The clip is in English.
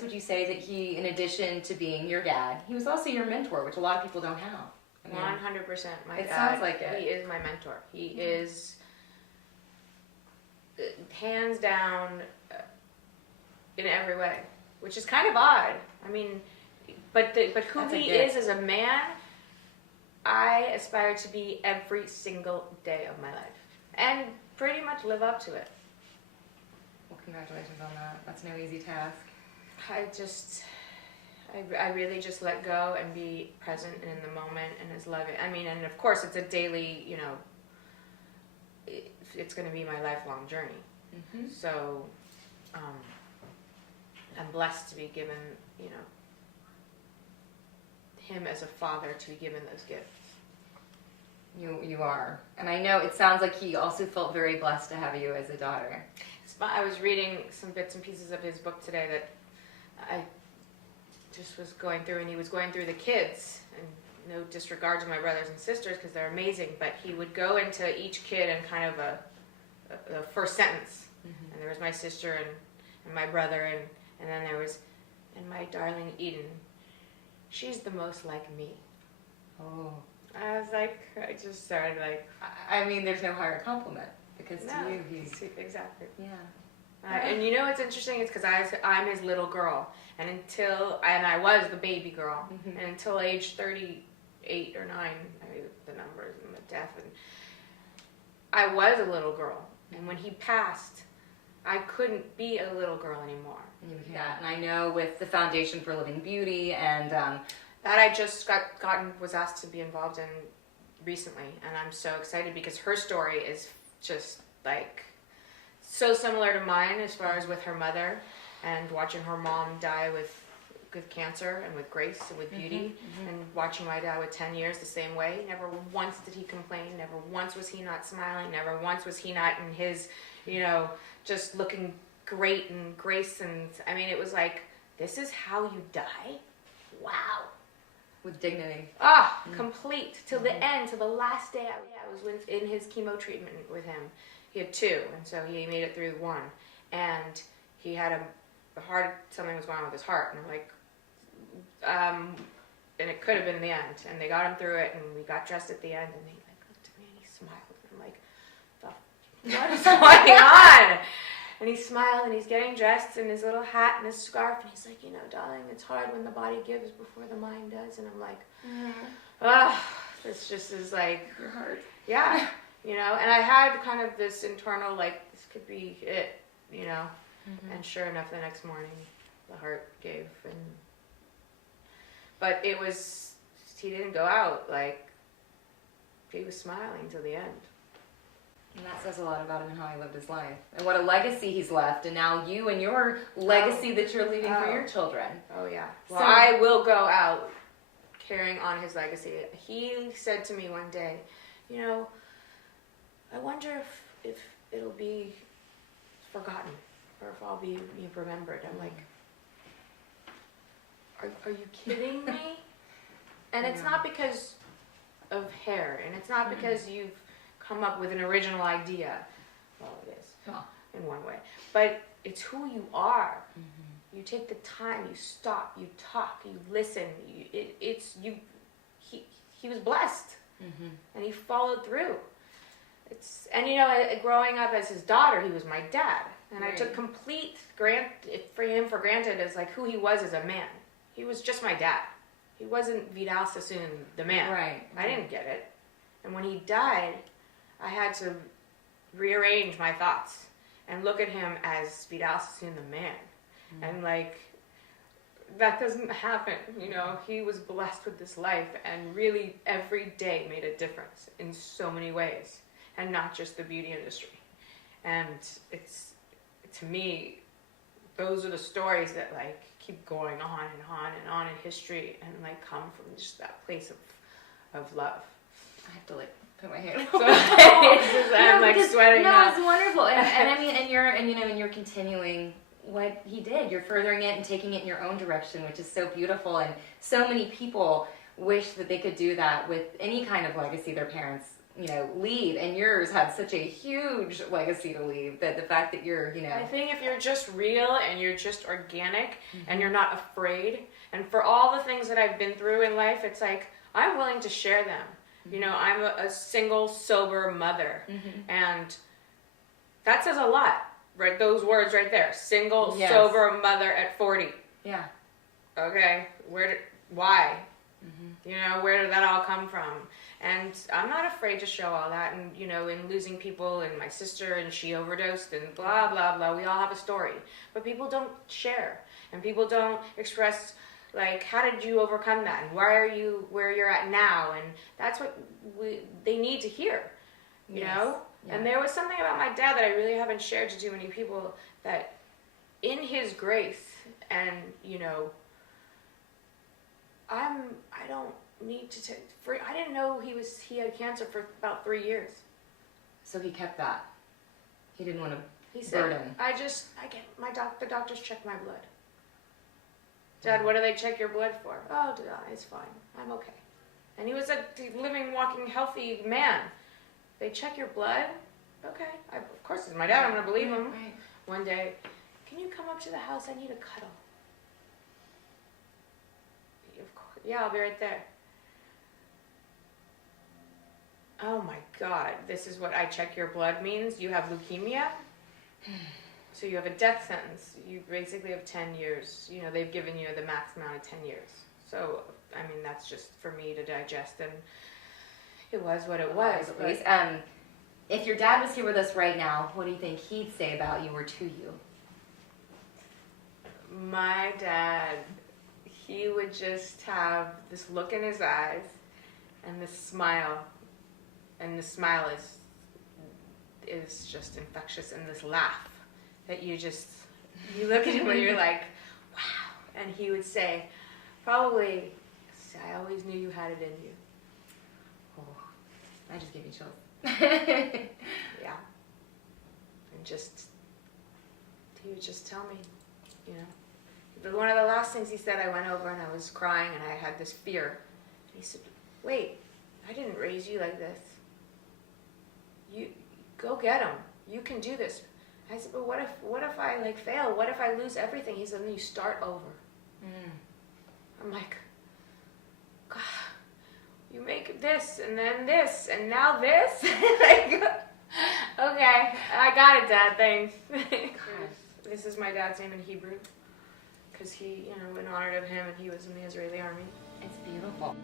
guess would you say that he, in addition to being your dad, he was also your mentor, which a lot of people don't have? 100%. My dad. It sounds like it. He is my mentor. He is hands down in every way, which is kind of odd. I mean, but who he is as a man, I aspire to be every single day of my life, and pretty much live up to it. Well, congratulations on that. That's no easy task. I really just let go and be present in the moment and as loving. I mean, and of course it's a daily, you know, it's going to be my lifelong journey. Mm-hmm. So, I'm blessed to be given, you know, him as a father, to be given those gifts. You are. And I know it sounds like he also felt very blessed to have you as a daughter. I was reading some bits and pieces of his book today that I just was going through, and he was going through the kids, and no disregard to my brothers and sisters because they're amazing, but he would go into each kid in kind of a first sentence. Mm-hmm. And there was my sister and my brother, and then there was, and my darling Eden, she's the most like me. Oh. I was like, I just started like... I mean, there's no higher compliment, because to you, he's... Exactly. Yeah. And you know what's interesting? It's because I'm his little girl, and I was the baby girl, mm-hmm. and until age 38 or 9, the numbers and the death, and I was a little girl, and when he passed, I couldn't be a little girl anymore. Yeah, and I know with the Foundation for Living Beauty and... that I just was asked to be involved in recently, and I'm so excited because her story is just like so similar to mine as far as with her mother and watching her mom die with cancer and with grace and with beauty, mm-hmm. and watching my dad with 10 years the same way. Never once did he complain. Never once was he not smiling. Never once was he not in his, you know, just looking great and grace. And I mean, it was like, this is how you die? Wow. With dignity. Complete. Till the end, till the last day I was in his chemo treatment with him. He had 2, and so he made it through 1. And he had something was going on with his heart, and I'm like, and it could have been the end. And they got him through it, and we got dressed at the end, and he like looked at me and he smiled. And I'm like, what is going on? And he smiled, and he's getting dressed in his little hat and his scarf, and he's like, you know, darling, it's hard when the body gives before the mind does. And I'm like, this just is like, your heart. Yeah, you know. And I had kind of this internal, like, this could be it, you know. Mm-hmm. And sure enough, the next morning, the heart gave, but he didn't go out, like, he was smiling till the end. And that says a lot about him and how he lived his life. And what a legacy he's left. And now you and your legacy that you're leaving for your children. Oh, yeah. Well, I will go out carrying on his legacy. He said to me one day, you know, I wonder if it'll be forgotten or if I'll be remembered. I'm like, are you kidding me? And it's not because of hair, and it's not because you've come up with an original idea. Well, it is, in one way. But it's who you are. Mm-hmm. You take the time, you stop, you talk, you listen. He was blessed, mm-hmm. and he followed through. And you know, growing up as his daughter, he was my dad, and right. I took complete for granted as like who he was as a man. He was just my dad. He wasn't Vidal Sassoon, the man. Right. I didn't get it. And when he died, I had to rearrange my thoughts and look at him as Vidal Sassoon, the man. Mm-hmm. And like, that doesn't happen, you know. He was blessed with this life, and really every day made a difference in so many ways, and not just the beauty industry. And it's, to me, those are the stories that like keep going on and on and on in history, and like come from just that place of love. I have to like put my hand. I'm like sweating. No, it's wonderful, and I mean, and you're continuing what he did. You're furthering it and taking it in your own direction, which is so beautiful. And so many people wish that they could do that with any kind of legacy their parents, leave. And yours had such a huge legacy to leave that the fact that you're, I think if you're just real and you're just organic and you're not afraid, and for all the things that I've been through in life, it's like, I'm willing to share them. I'm a single, sober mother. And that says a lot, right? Those words right there. Single, sober mother at 40. Yeah. Okay. Why? Where did that all come from? And I'm not afraid to show all that. And, in losing people, and my sister, and she overdosed, and blah, blah, blah. We all have a story. But people don't share. And people don't express, like, how did you overcome that? And why are you where you're at now? And that's what they need to hear, you know? Yeah. And there was something about my dad that I really haven't shared to too many people, that in his grace, and, I don't need to take free. I didn't know he had cancer for about 3 years. So he kept that. He didn't want to He said, burden. the doctors check my blood. Dad, what do they check your blood for? Oh, it's fine. I'm okay. And he was a living, walking, healthy man. They check your blood? Okay. Of course, it's my dad. I'm going to believe him. Right. One day, can you come up to the house? I need a cuddle. Of course. Yeah, I'll be right there. Oh my God. This is what I check your blood means. You have leukemia. So you have a death sentence. You basically have 10 years. They've given you the max amount of 10 years. So, that's just for me to digest, and it was what it was. If your dad was here with us right now, what do you think he'd say about you or to you? My dad, he would just have this look in his eyes and this smile. And the smile is just infectious, and this laugh that you look at him and you're like, wow. And he would say, probably, I always knew you had it in you. Oh, I just gave you chills. Yeah. And he would just tell me, But one of the last things he said, I went over and I was crying and I had this fear. And he said, wait, I didn't raise you like this. You go get him. You can do this. I said, but what if I fail? What if I lose everything? He said, then you start over. I'm like, God, you make this and then this and now this. Okay, I got it, Dad. Thanks. This is my dad's name in Hebrew, because he, in honor of him, and he was in the Israeli army. It's beautiful.